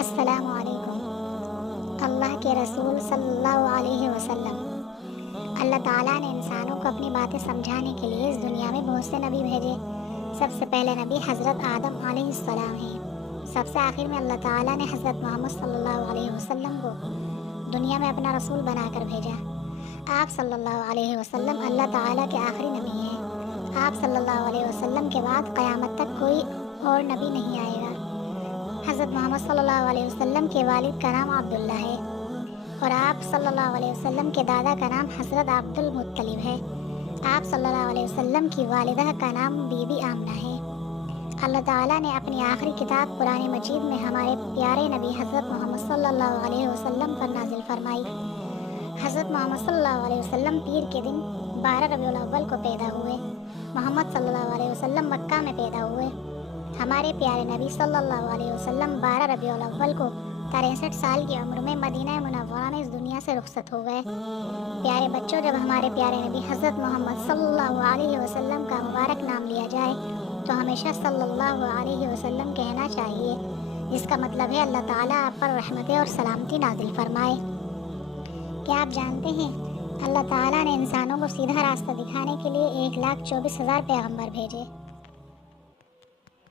السلام علیکم۔ اللہ کے رسول صلی اللہ علیہ وسلم، اللہ تعالیٰ نے انسانوں کو اپنی باتیں سمجھانے کے لیے اس دنیا میں بہت سے نبی بھیجے۔ سب سے پہلے نبی حضرت آدم علیہ السلام ہیں۔ سب سے آخر میں اللہ تعالیٰ نے حضرت محمد صلی اللہ علیہ وسلم کو دنیا میں اپنا رسول بنا کر بھیجا۔ آپ صلی اللہ علیہ وسلم اللہ تعالیٰ کے آخری نبی ہیں۔ آپ صلی اللہ علیہ وسلم کے بعد قیامت تک کوئی اور نبی نہیں آئے گا۔ حضرت محمد صلی اللہ علیہ وسلم کے والد کا نام عبداللہ ہے اور آپ صلی اللہ علیہ وسلم کے دادا کا نام حضرت عبد المطلب ہے۔ آپ صلی اللہ علیہ وسلم کی والدہ کا نام بی بی آمنہ ہے۔ اللہ تعالیٰ نے اپنی آخری کتاب قرآن مجید میں ہمارے پیارے نبی حضرت محمد صلی اللہ علیہ وسلم پر نازل فرمائی۔ حضرت محمد صلی اللہ علیہ وسلم پیر کے دن 12 ربیع الاول کو پیدا ہوئے۔ محمد صلی اللہ علیہ وسلم مکہ میں پیدا ہوئے۔ ہمارے پیارے نبی صلی اللہ علیہ وسلم 12 ربیع الاول کو 63 سال کی عمر میں مدینہ منورہ میں اس دنیا سے رخصت ہو گئے۔ پیارے بچوں، جب ہمارے پیارے نبی حضرت محمد صلی اللہ علیہ وسلم کا مبارک نام لیا جائے تو ہمیشہ صلی اللہ علیہ وسلم کہنا چاہیے، جس کا مطلب ہے اللہ تعالیٰ آپ پر رحمتیں اور سلامتی نازل فرمائے۔ کیا آپ جانتے ہیں اللہ تعالیٰ نے انسانوں کو سیدھا راستہ دکھانے کے لیے 1,24,000 پیغمبر بھیجے۔